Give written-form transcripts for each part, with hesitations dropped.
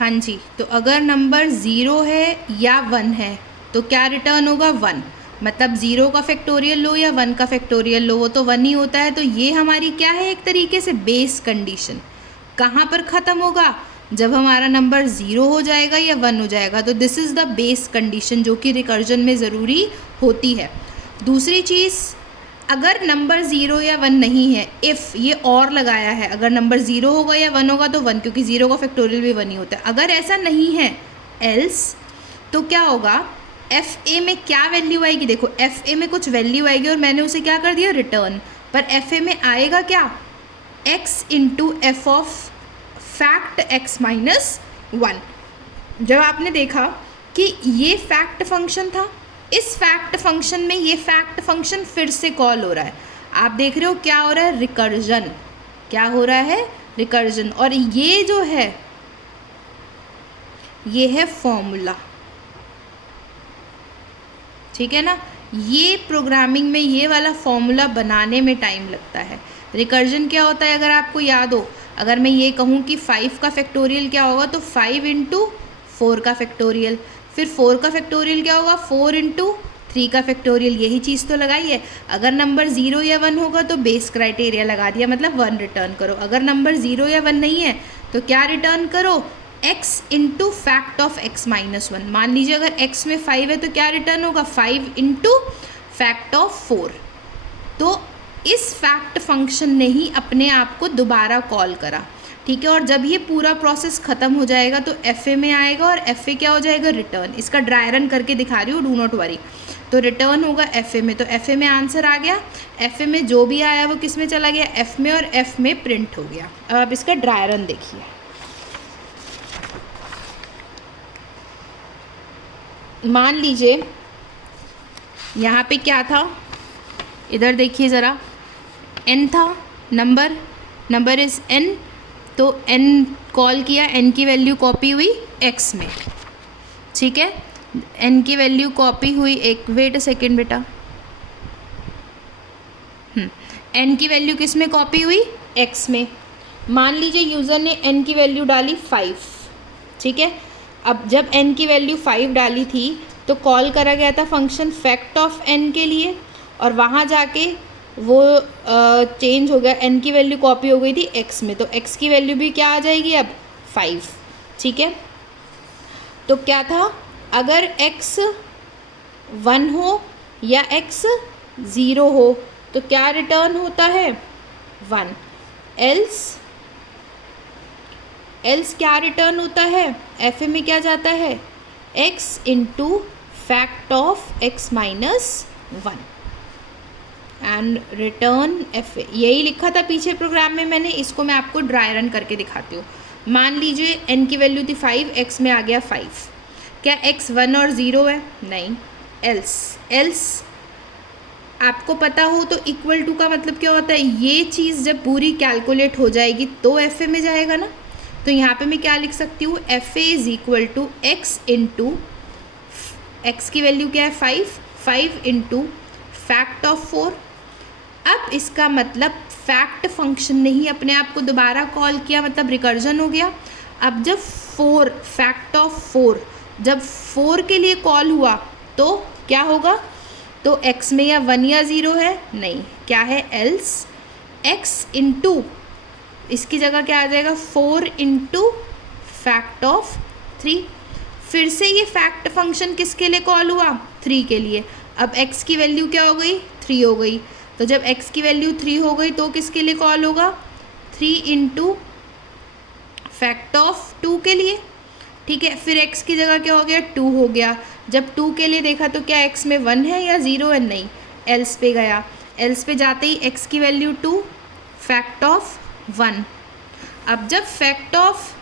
हाँ जी, तो अगर नंबर 0 है या 1 है तो क्या रिटर्न होगा? 1। मतलब 0 का फैक्टोरियल लो या 1 का फैक्टोरियल लो, वो तो 1 ही होता है। तो ये हमारी क्या है? एक तरीके से बेस कंडीशन। कहाँ पर ख़त्म होगा? जब हमारा नंबर 0 हो जाएगा या 1 हो जाएगा। तो this is the base condition जो कि रिकर्जन में ज़रूरी होती है। दूसरी चीज़, अगर नंबर 0 या 1 नहीं है, इफ़ ये और लगाया है, अगर नंबर 0 होगा या 1 होगा तो 1, क्योंकि 0 का फैक्टोरियल भी 1 ही होता है। अगर ऐसा नहीं है एल्स, तो क्या होगा? एफ ए में क्या वैल्यू आएगी? देखो एफ ए में कुछ वैल्यू आएगी और मैंने उसे क्या कर दिया? रिटर्न। पर एफ ए में आएगा क्या? X into F of fact x minus 1। जब आपने देखा कि ये फैक्ट फंक्शन था, इस फैक्ट फंक्शन में ये फैक्ट फंक्शन फिर से कॉल हो रहा है। आप देख रहे हो क्या हो रहा है? रिकर्जन। क्या हो रहा है? रिकर्जन। और ये जो है ये है फॉर्मूला, ठीक है ना। ये प्रोग्रामिंग में ये वाला फॉर्मूला बनाने में टाइम लगता है। रिकर्जन क्या होता है अगर आपको याद हो? अगर मैं ये कहूँ कि 5 का फैक्टोरियल क्या होगा, तो 5 इंटू 4 का फैक्टोरियल। फिर 4 का फैक्टोरियल क्या होगा? 4 इंटू 3 का फैक्टोरियल। यही चीज़ तो लगाई है। अगर नंबर 0 या 1 होगा तो बेस क्राइटेरिया लगा दिया, मतलब 1 रिटर्न करो। अगर नंबर 0 या 1 नहीं है तो क्या रिटर्न करो? x into fact of x minus 1। मान लीजिए अगर x में 5 है तो क्या रिटर्न होगा? 5 इंटू फैक्ट ऑफ 4। तो इस फैक्ट फंक्शन ने ही अपने आप को दोबारा कॉल करा, ठीक है। और जब ये पूरा प्रोसेस ख़त्म हो जाएगा तो एफ ए में आएगा और एफ ए क्या हो जाएगा? रिटर्न। इसका ड्राई रन करके दिखा रही हूँ, डू नॉट वरी। तो रिटर्न होगा एफ ए में। तो एफ ए में आंसर आ गया। एफ ए में जो भी आया वो किस में चला गया? एफ में, और एफ में प्रिंट हो गया। अब आप इसका ड्राई रन देखिए। मान लीजिए यहाँ पे क्या था, इधर देखिए ज़रा, n था नंबर इज़ n। तो n कॉल किया, n की वैल्यू कॉपी हुई x में, ठीक है। n की वैल्यू कॉपी हुई, एक वेट अ सेकेंड बेटा, n की वैल्यू किस में कॉपी हुई? x में। मान लीजिए यूज़र ने n की वैल्यू डाली 5, ठीक है। अब जब n की वैल्यू 5 डाली थी तो कॉल करा गया था फंक्शन फैक्ट ऑफ n के लिए, और वहाँ जाके वो चेंज हो गया, n की वैल्यू कॉपी हो गई थी x में। तो x की वैल्यू भी क्या आ जाएगी अब? 5, ठीक है। तो क्या था, अगर x 1 हो या x 0 हो तो क्या रिटर्न होता है? 1। एल्स क्या रिटर्न होता है? एफ ए में क्या जाता है? x into fact of x minus 1 and return F A. यही लिखा था पीछे प्रोग्राम में मैंने, इसको मैं आपको ड्राई रन करके दिखाती हूँ। मान लीजिए n की वैल्यू थी 5, x में आ गया 5। क्या x 1 और 0 है? नहीं। एल्स आपको पता हो तो इक्वल टू का मतलब क्या होता है? ये चीज़ जब पूरी कैलकुलेट हो जाएगी तो एफ ए में जाएगा ना। तो यहाँ पे मैं क्या लिख सकती हूँ? F A is equal to X into, X की वैल्यू क्या है? 5 इंटू फैक्ट ऑफ 4। अब इसका मतलब फैक्ट फंक्शन ने ही अपने आप को दोबारा कॉल किया, मतलब रिकर्जन हो गया। अब जब 4 फैक्ट ऑफ 4 जब 4 के लिए कॉल हुआ तो क्या होगा? तो x में या 1 या 0 है? नहीं। क्या है? एल्स x इंटू, इसकी जगह क्या आ जाएगा? 4 इंटू फैक्ट ऑफ 3। फिर से ये फैक्ट फंक्शन किसके लिए कॉल हुआ? 3 के लिए। अब x की वैल्यू क्या हो गई? 3 हो गई। तो जब x की वैल्यू 3 हो गई तो किसके लिए कॉल होगा? 3 इंटू फैक्ट ऑफ 2 के लिए, ठीक है। फिर x की जगह क्या हो गया? 2 हो गया। जब 2 के लिए देखा तो क्या x में 1 है या 0 है? नहीं। एल्स पे गया, एल्स पे जाते ही x की वैल्यू 2, फैक्ट ऑफ 1। अब जब फैक्ट ऑफ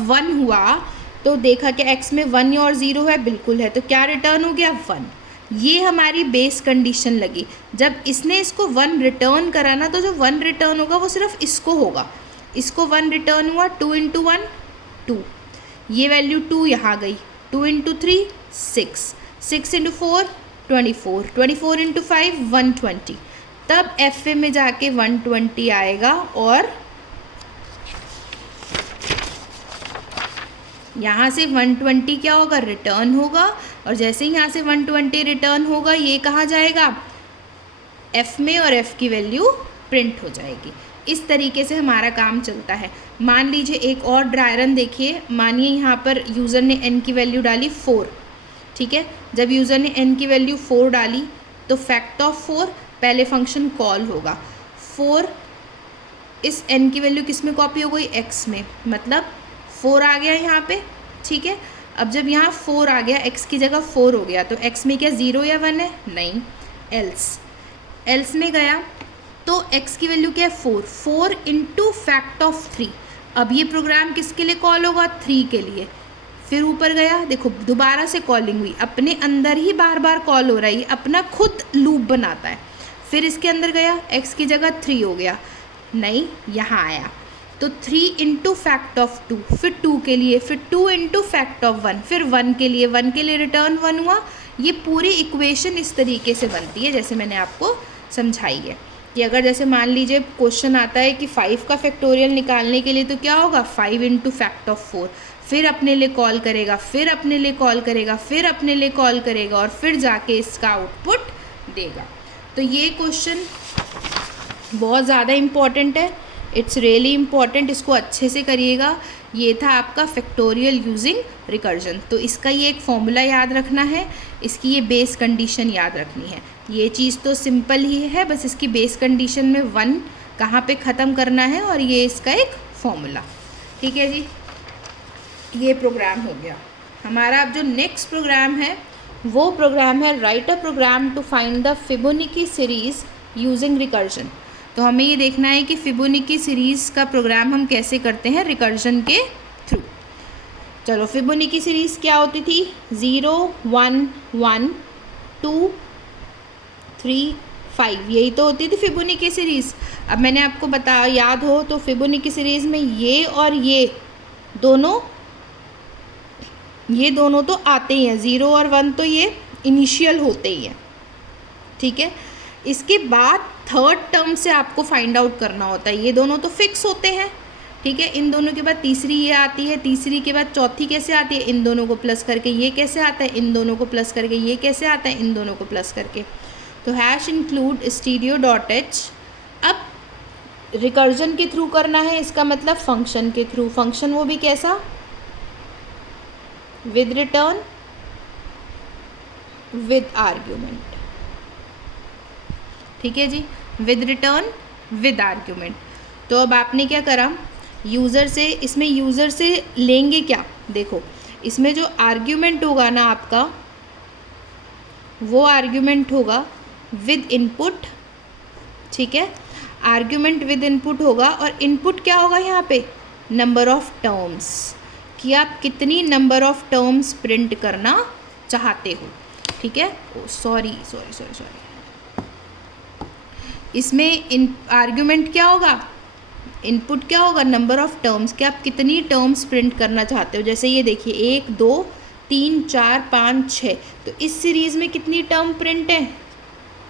1 हुआ तो देखा कि x में 1 और 0 है? बिल्कुल है। तो क्या रिटर्न हो गया? 1। ये हमारी बेस कंडीशन लगी। जब इसने इसको 1 रिटर्न करा ना, तो जो 1 रिटर्न होगा वो सिर्फ इसको होगा। इसको 1 रिटर्न हुआ, 2 इंटू 1 2, ये वैल्यू 2 यहाँ गई, 2 इंटू 3 6, 6 इंटू 4 24, 24 इंटू 5 120। तब एफ ए में जाके 120 आएगा और यहाँ से 120 क्या होगा, रिटर्न होगा, और जैसे ही यहाँ से 120 रिटर्न होगा ये कहाँ जाएगा, एफ़ में, और एफ़ की वैल्यू प्रिंट हो जाएगी। इस तरीके से हमारा काम चलता है। मान लीजिए एक और ड्राई रन देखिए, मानिए यहाँ पर यूज़र ने n की वैल्यू डाली 4, ठीक है। जब यूज़र ने n की वैल्यू 4 डाली तो फैक्ट ऑफ 4 पहले फंक्शन कॉल होगा। 4 इस n की वैल्यू किस में कॉपी हो गई, x में, मतलब 4 आ गया यहाँ पे, ठीक है। अब जब यहाँ 4 आ गया, x की जगह 4 हो गया, तो x में क्या 0 या 1 है, नहीं, एल्स में गया तो x की वैल्यू क्या है 4 इंटू फैक्ट ऑफ 3। अब ये प्रोग्राम किसके लिए कॉल होगा, 3 के लिए। फिर ऊपर गया, देखो दोबारा से कॉलिंग हुई, अपने अंदर ही बार बार कॉल हो रही है, अपना खुद लूप बनाता है। फिर इसके अंदर गया, x की जगह 3 हो गया, नहीं, यहाँ आया तो 3 इंटू फैक्ट ऑफ 2, फिर 2 के लिए, फिर 2 इंटू फैक्ट ऑफ 1, फिर 1 के लिए रिटर्न 1 हुआ। ये पूरी इक्वेशन इस तरीके से बनती है जैसे मैंने आपको समझाई है कि अगर जैसे मान लीजिए क्वेश्चन आता है कि 5 का फैक्टोरियल निकालने के लिए तो क्या होगा, 5 इंटू फैक्ट ऑफ 4, फिर अपने लिए कॉल करेगा, फिर अपने लिए कॉल करेगा, फिर अपने लिए कॉल करेगा, और फिर जाके इसका आउटपुट देगा। तो ये क्वेश्चन बहुत ज़्यादा इम्पॉर्टेंट है, इट्स रियली इम्पॉर्टेंट, इसको अच्छे से करिएगा। ये था आपका फैक्टोरियल यूजिंग रिकर्जन। तो इसका ये एक फॉर्मूला याद रखना है, इसकी ये बेस कंडीशन याद रखनी है। ये चीज़ तो सिंपल ही है, बस इसकी बेस कंडीशन में 1 कहाँ पे ख़त्म करना है, और ये इसका एक फॉर्मूला, ठीक है जी। ये प्रोग्राम हो गया हमारा। अब जो नेक्स्ट प्रोग्राम है वो प्रोग्राम है write a program to find the Fibonacci series using recursion. तो हमें ये देखना है कि फिबोनाची सीरीज़ का प्रोग्राम हम कैसे करते हैं रिकर्जन के थ्रू। चलो, फिबोनाची सीरीज़ क्या होती थी, 0 1 1 2 3 5, यही तो होती थी फिबोनाची सीरीज़। अब मैंने आपको बताया, याद हो तो फिबोनाची सीरीज़ में ये और ये दोनों तो आते ही हैं, 0 और 1 तो ये इनिशियल होते ही हैं, ठीक है। इसके बाद थर्ड टर्म से आपको फाइंड आउट करना होता है, ये दोनों तो फिक्स होते हैं, ठीक है। इन दोनों के बाद तीसरी ये आती है, तीसरी के बाद चौथी कैसे आती है, इन दोनों को प्लस करके ये कैसे आता है, इन दोनों को प्लस करके ये कैसे आता है, इन दोनों को प्लस करके। तो hash include stereo dot H. अब रिकर्जन के थ्रू करना है, इसका मतलब फंक्शन के थ्रू। फंक्शन वो भी कैसा, विद रिटर्न विद आर्ग्यूमेंट, ठीक है जी, विद रिटर्न विद आर्ग्यूमेंट। तो अब आपने क्या करा, यूज़र से, इसमें यूज़र से लेंगे क्या, देखो इसमें जो आर्ग्यूमेंट होगा ना आपका, वो आर्ग्यूमेंट होगा विद इनपुट, ठीक है। आर्ग्यूमेंट विद इनपुट होगा, और इनपुट क्या होगा यहाँ पे, नंबर ऑफ टर्म्स, कि आप कितनी नंबर ऑफ टर्म्स प्रिंट करना चाहते हो, ठीक है। सॉरी, इसमें इन आर्ग्यूमेंट क्या होगा, इनपुट क्या होगा, नंबर ऑफ टर्म्स, कि आप कितनी टर्म्स प्रिंट करना चाहते हो। जैसे ये देखिए 1 2 3 4 5 6, तो इस सीरीज़ में कितनी टर्म प्रिंट है,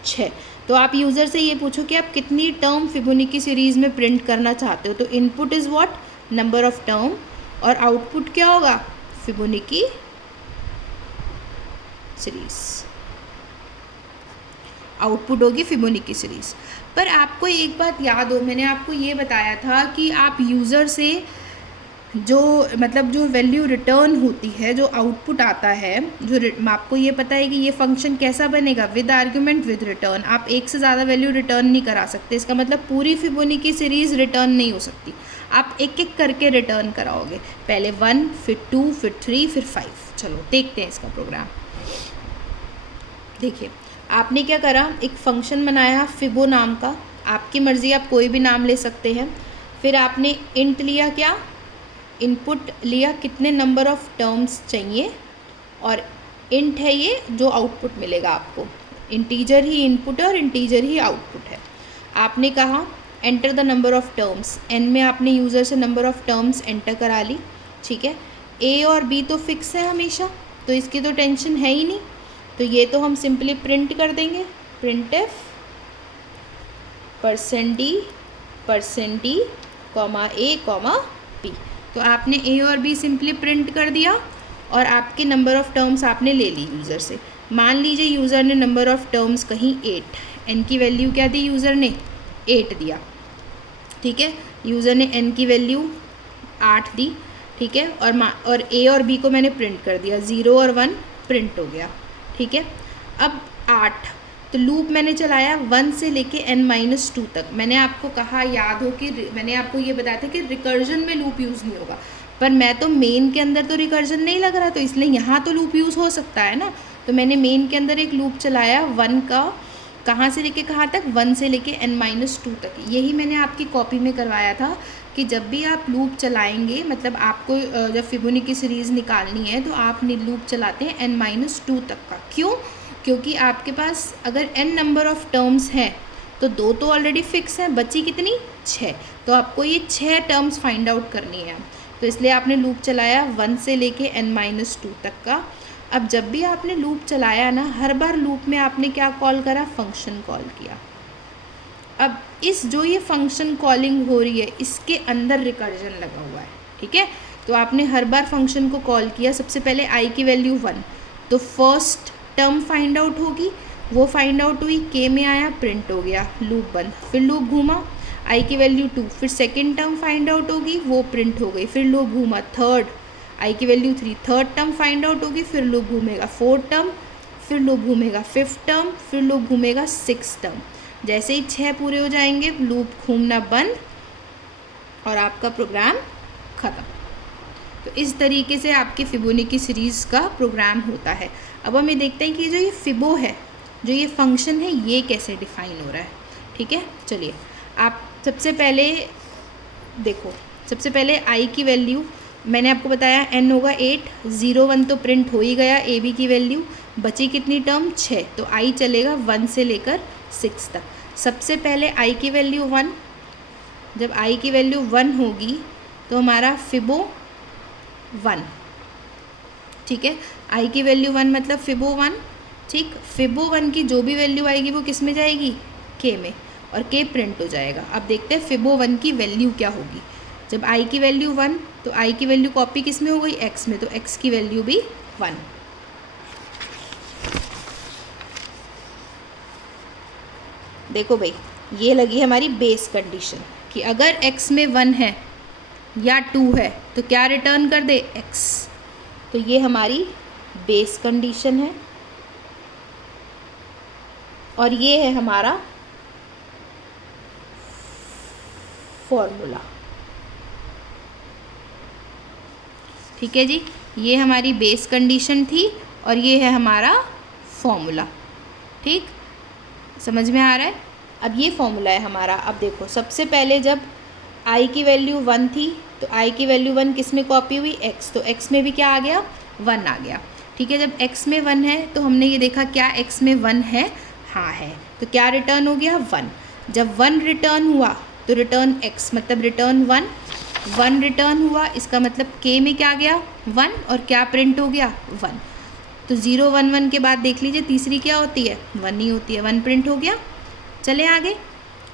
6। तो आप यूज़र से ये पूछो कि आप कितनी टर्म फिबोनाची सीरीज़ में प्रिंट करना चाहते हो। तो input is what, number of term, और आउटपुट क्या होगा, फिबोनाची सीरीज़, आउटपुट होगी फिबोनाची सीरीज़। पर आपको एक बात याद हो, मैंने आपको ये बताया था कि आप यूज़र से जो मतलब जो वैल्यू रिटर्न होती है, जो आउटपुट आता है, जो आपको ये पता है कि ये फंक्शन कैसा बनेगा, विद आर्ग्यूमेंट विद रिटर्न। आप एक से ज़्यादा वैल्यू रिटर्न नहीं करा सकते, इसका मतलब पूरी फिबोनाची सीरीज़ रिटर्न नहीं हो सकती, आप एक एक करके रिटर्न कराओगे, पहले 1 फिर 2 फिर 3 फिर 5। चलो देखते हैं इसका प्रोग्राम। देखिए आपने क्या करा, एक फंक्शन बनाया फिबो नाम का, आपकी मर्ज़ी, आप कोई भी नाम ले सकते हैं। फिर आपने इंट लिया, क्या इनपुट लिया, कितने नंबर ऑफ़ टर्म्स चाहिए, और इंट है ये जो आउटपुट मिलेगा आपको, इंटीजर ही इनपुट है और इंटीजर ही आउटपुट है। आपने कहा enter the number of terms, N में आपने यूज़र से नंबर ऑफ़ टर्म्स एंटर करा ली, ठीक है। ए और बी तो फिक्स है हमेशा, तो इसकी तो टेंशन है ही नहीं, तो ये तो हम सिंपली प्रिंट कर देंगे, print F %d %d, A, B। तो आपने ए और बी सिंपली प्रिंट कर दिया और आपके नंबर ऑफ़ टर्म्स आपने ले ली यूज़र से। मान लीजिए यूज़र ने नंबर ऑफ़ टर्म्स कहीं 8, एन की वैल्यू क्या दी यूज़र ने 8 दिया, ठीक है। यूज़र ने एन की वैल्यू 8 दी, ठीक है। और ए और बी को मैंने प्रिंट कर दिया, 0 और 1 प्रिंट हो गया, ठीक है। अब 8, तो लूप मैंने चलाया 1 से लेके n-2 तक। मैंने आपको कहा, याद हो कि मैंने आपको ये बताया था कि रिकर्जन में लूप यूज़ नहीं होगा, पर मैं तो मेन के अंदर तो रिकर्जन नहीं लग रहा, तो इसलिए यहाँ तो लूप यूज़ हो सकता है ना। तो मैंने मेन के अंदर एक लूप चलाया 1 का, कहाँ से लेके कहाँ तक, 1 से लेके n-2 तक। यही मैंने आपकी कॉपी में करवाया था कि जब भी आप लूप चलाएंगे, मतलब आपको जब फिबोनाची की सीरीज़ निकालनी है तो आप लूप चलाते हैं n-2 तक का। क्यों? क्योंकि आपके पास अगर n नंबर ऑफ़ टर्म्स हैं तो 2 तो ऑलरेडी फिक्स हैं, बची कितनी 6, तो आपको ये 6 टर्म्स फाइंड आउट करनी है। तो इसलिए आपने लूप चलाया 1 से लेके n-2 तक का। अब जब भी आपने लूप चलाया ना, हर बार लूप में आपने क्या कॉल करा, फंक्शन कॉल किया। अब इस जो ये फंक्शन कॉलिंग हो रही है इसके अंदर रिकर्जन लगा हुआ है, ठीक है। तो आपने हर बार फंक्शन को कॉल किया, सबसे पहले आई की वैल्यू 1, तो फर्स्ट टर्म फाइंड आउट होगी, वो फाइंड आउट हुई, के में आया, प्रिंट हो गया, लूप बंद। फिर लूप घूमा, आई की वैल्यू 2, फिर सेकेंड टर्म फाइंड आउट होगी, वो प्रिंट हो गई, फिर लूप घूमा, थर्ड, आई की value 3, third term find out होगी, फिर लूप घूमेगा, फोर्थ टर्म, फिर लूप घूमेगा, फिफ्थ टर्म, फिर लूप घूमेगा, सिक्स टर्म। जैसे ही 6 पूरे हो जाएंगे लूप घूमना बंद और आपका प्रोग्राम ख़त्म। तो इस तरीके से आपके फिबोनाची की सीरीज़ का प्रोग्राम होता है। अब हम ये देखते हैं कि जो ये फिबो है, जो ये फंक्शन है, ये कैसे डिफ़ाइन हो रहा है, ठीक है। चलिए, आप सबसे पहले देखो, सबसे पहले आई की वैल्यू मैंने आपको बताया n होगा 8, 0 1 तो प्रिंट हो ही गया, ए बी की वैल्यू बची कितनी टर्म 6, तो आई चलेगा 1 से लेकर 6 तक। सबसे पहले आई की वैल्यू 1, जब आई की वैल्यू 1 होगी तो हमारा फिबो 1, ठीक है। आई की वैल्यू 1 मतलब फिबो 1, ठीक। फिबो 1 की जो भी वैल्यू आएगी वो किस में जाएगी, के में, और के प्रिंट हो जाएगा। अब देखते हैं फिबो 1 की वैल्यू क्या होगी। जब आई की वैल्यू 1, तो आई की वैल्यू कॉपी किस में हो गई, एक्स में, तो एक्स की वैल्यू भी 1। देखो भाई, ये लगी हमारी बेस कंडीशन कि अगर x में 1 है या 2 है तो क्या रिटर्न कर दे, x। तो ये हमारी बेस कंडीशन है और ये है हमारा फॉर्मूला, ठीक है जी। ये हमारी बेस कंडीशन थी और ये है हमारा फॉर्मूला, ठीक, समझ में आ रहा है। अब ये फॉर्मूला है हमारा। अब देखो, सबसे पहले जब i की वैल्यू 1 थी तो i की वैल्यू 1 किस में कॉपी हुई, x, तो x में भी क्या आ गया, 1 आ गया, ठीक है। जब x में 1 है तो हमने ये देखा क्या x में 1 है, हाँ है, तो क्या रिटर्न हो गया, 1। जब 1 रिटर्न हुआ तो रिटर्न x, मतलब रिटर्न 1, 1 रिटर्न हुआ, इसका मतलब k में क्या गया, 1, और क्या प्रिंट हो गया, 1। तो 0 1 1 के बाद देख लीजिए तीसरी क्या होती है, 1 ही होती है, 1 प्रिंट हो गया। चले आगे,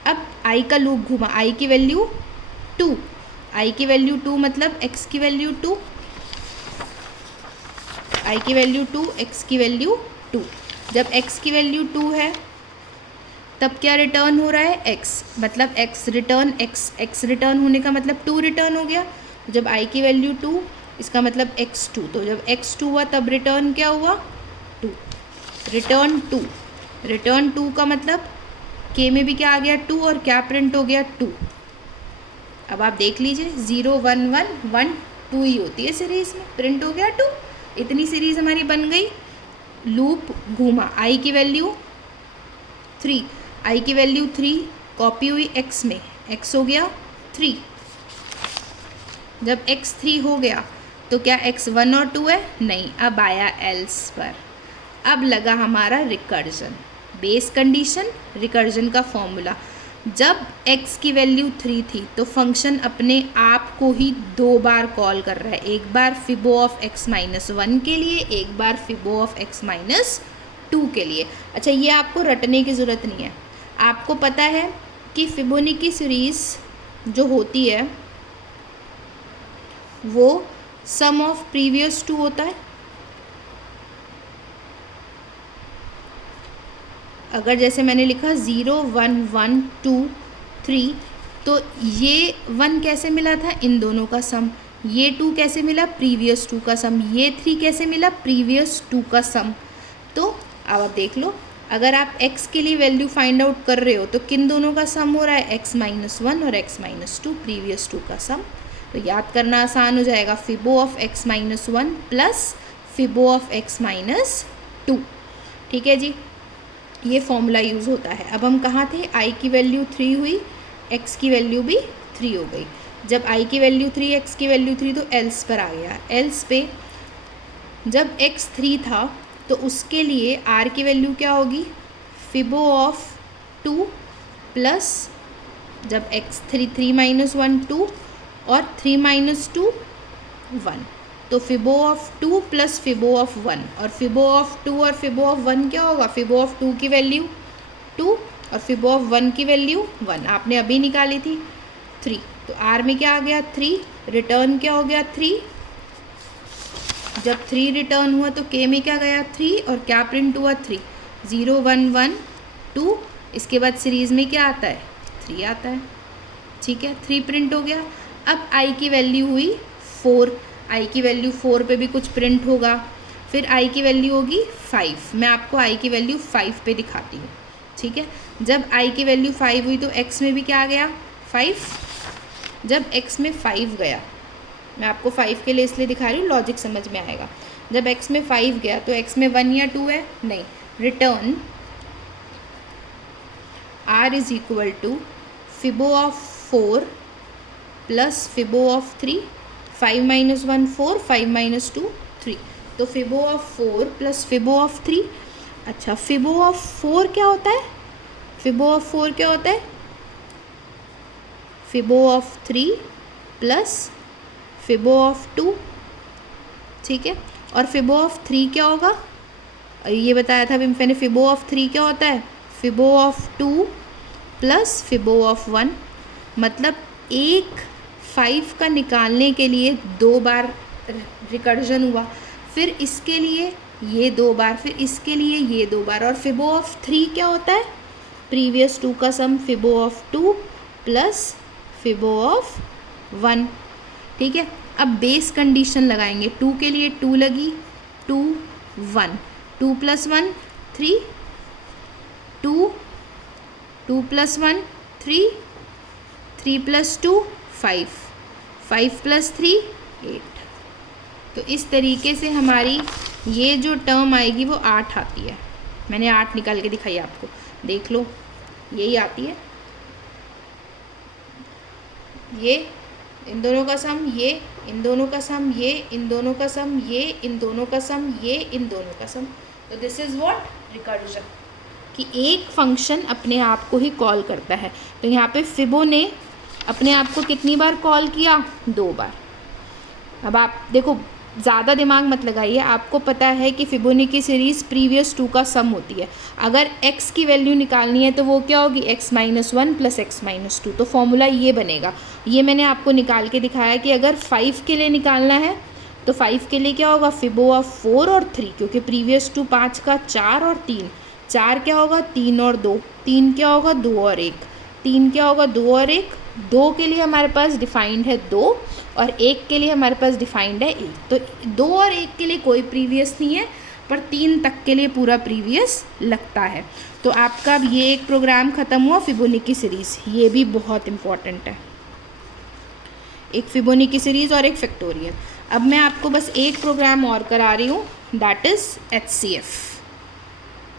अब i का लूप घुमा, i की वैल्यू 2, i की वैल्यू 2 मतलब x की वैल्यू 2, i की वैल्यू 2, x की वैल्यू 2। जब x की वैल्यू 2 है तब क्या रिटर्न हो रहा है, x, मतलब x रिटर्न, x रिटर्न होने का मतलब 2 रिटर्न हो गया। जब i की वैल्यू 2, इसका मतलब x2, तो जब x2 हुआ तब रिटर्न क्या हुआ, 2, रिटर्न 2। रिटर्न 2 का मतलब k में भी क्या आ गया, 2, और क्या प्रिंट हो गया, 2। अब आप देख लीजिए 0 1 1 1 2 ही होती है सीरीज़ में, प्रिंट हो गया 2, इतनी सीरीज़ हमारी बन गई। लूप घूमा, i की वैल्यू 3, i की वैल्यू 3 कॉपी हुई x में, x हो गया 3। जब x 3 हो गया तो क्या x 1 और 2 है, नहीं, अब आया एल्स पर, अब लगा हमारा रिकर्जन, बेस कंडीशन, रिकर्जन का फॉर्मूला। जब x की वैल्यू 3 थी तो फंक्शन अपने आप को ही 2 बार कॉल कर रहा है, एक बार फिबो ऑफ x माइनस 1 के लिए, एक बार फिबो ऑफ x माइनस 2 के लिए। अच्छा, ये आपको रटने की ज़रूरत नहीं है, आपको पता है कि फिबोनाची की सीरीज़ जो होती है वो सम ऑफ प्रीवियस टू होता है। अगर जैसे मैंने लिखा 0 1 1 2 3, तो ये 1 कैसे मिला था, इन दोनों का सम। ये 2 कैसे मिला, प्रीवियस 2 का सम। ये 3 कैसे मिला, प्रीवियस 2 का सम। तो अब आप देख लो, अगर आप x के लिए वैल्यू फाइंड आउट कर रहे हो तो किन दोनों का सम हो रहा है, x - 1 और x - 2, प्रीवियस 2 का सम। तो याद करना आसान हो जाएगा, fibo of x - 1 plus fibo of x - 2। ठीक है जी, ये फॉर्मूला यूज़ होता है। अब हम कहाँ थे, i की वैल्यू 3 हुई, x की वैल्यू भी 3 हो गई। जब i की वैल्यू 3, x की वैल्यू 3, तो एल्स पर आ गया। एल्स पे जब x 3 था तो उसके लिए r की वैल्यू क्या होगी, फिबो ऑफ 2 प्लस, जब x 3 - 1 2 और 3 - 2 1, तो फिबो ऑफ 2 प्लस फिबो ऑफ 1, और फिबो ऑफ 2 और फिबो ऑफ 1 क्या होगा, फिबो ऑफ 2 की वैल्यू 2 और फिबो ऑफ 1 की वैल्यू 1, आपने अभी निकाली थी 3। तो r में क्या आ गया 3, रिटर्न क्या हो गया 3। जब 3 रिटर्न हुआ तो k में क्या गया 3, और क्या प्रिंट हुआ 3, 0 1 1 2। इसके बाद सीरीज़ में क्या आता है, 3 आता है। ठीक है, 3 प्रिंट हो गया। अब i की वैल्यू हुई 4, i की वैल्यू 4 पे भी कुछ प्रिंट होगा। फिर i की वैल्यू होगी 5, मैं आपको i की वैल्यू 5 पे दिखाती हूँ। ठीक है, जब i की वैल्यू 5 हुई तो x में भी क्या आ गया 5। जब x में 5 गया, मैं आपको 5 के लिए इसलिए दिखा रही हूँ, लॉजिक समझ में आएगा। जब x में 5 गया तो x में 1 या 2 है, नहीं, return r is equal to fibo of 4 plus fibo of 3, 5 - 1 4, 5 - 2 3, तो फिबो ऑफ 4 प्लस फिबो ऑफ 3। अच्छा, फिबो ऑफ 4 क्या होता है, फिबो ऑफ 4 क्या होता है, फिबो ऑफ 3 प्लस फिबो ऑफ 2। ठीक है, और फिबो ऑफ 3 क्या होगा, ये बताया था अभी मैंने, फिबो ऑफ 3 क्या होता है, फिबो ऑफ 2 प्लस फिबो ऑफ 1। मतलब एक 5 का निकालने के लिए 2 बार रिकर्जन हुआ, फिर इसके लिए ये 2 बार, फिर इसके लिए ये 2 बार। और फिबो ऑफ 3 क्या होता है, प्रीवियस 2 का सम, फिबो ऑफ 2 प्लस फिबो ऑफ 1। ठीक है, अब बेस कंडीशन लगाएंगे। 2 के लिए 2 लगी, 2 1, 2 + 1 3, 2 2 + 1 3, 3 + 2 5, 5 + 3 8। तो इस तरीके से हमारी ये जो टर्म आएगी वो 8 आती है। मैंने 8 निकाल के दिखाई आपको, देख लो, यही आती है। ये इन दोनों का सम, ये इन दोनों का सम, ये इन दोनों का सम, ये इन दोनों का सम, ये इन दोनों का सम। तो दिस इज़ व्हाट, रिकर्जन, कि एक फंक्शन अपने आप को ही कॉल करता है। तो यहाँ पे फिबो ने अपने आप को कितनी बार कॉल किया, 2 बार। अब आप देखो, ज़्यादा दिमाग मत लगाइए, आपको पता है कि फिबोनाची सीरीज़ प्रीवियस 2 का सम होती है। अगर x की वैल्यू निकालनी है तो वो क्या होगी, x - 1 प्लस x - 2। तो फॉर्मूला ये बनेगा, ये मैंने आपको निकाल के दिखाया कि अगर 5 के लिए निकालना है तो 5 के लिए क्या होगा, फिबो ऑफ 4 और 3, क्योंकि प्रीवियस 2 5 का 4 और 3, 4 क्या होगा 3 और 2, 3 क्या होगा 2 और 1, 3 क्या होगा 2 और 1, 2 के लिए हमारे पास डिफाइंड है 2 और 1 के लिए हमारे पास डिफाइंड है 1। तो 2 और 1 के लिए कोई प्रीवियस नहीं है, पर 3 तक के लिए पूरा प्रीवियस लगता है। तो आपका अब ये एक प्रोग्राम ख़त्म हुआ, फिबोनाची सीरीज़। ये भी बहुत इम्पॉर्टेंट है, एक फिबोनाची सीरीज़ और एक फैक्टोरियल। अब मैं आपको बस एक प्रोग्राम और करा रही हूँ, दैट इज़ HCF।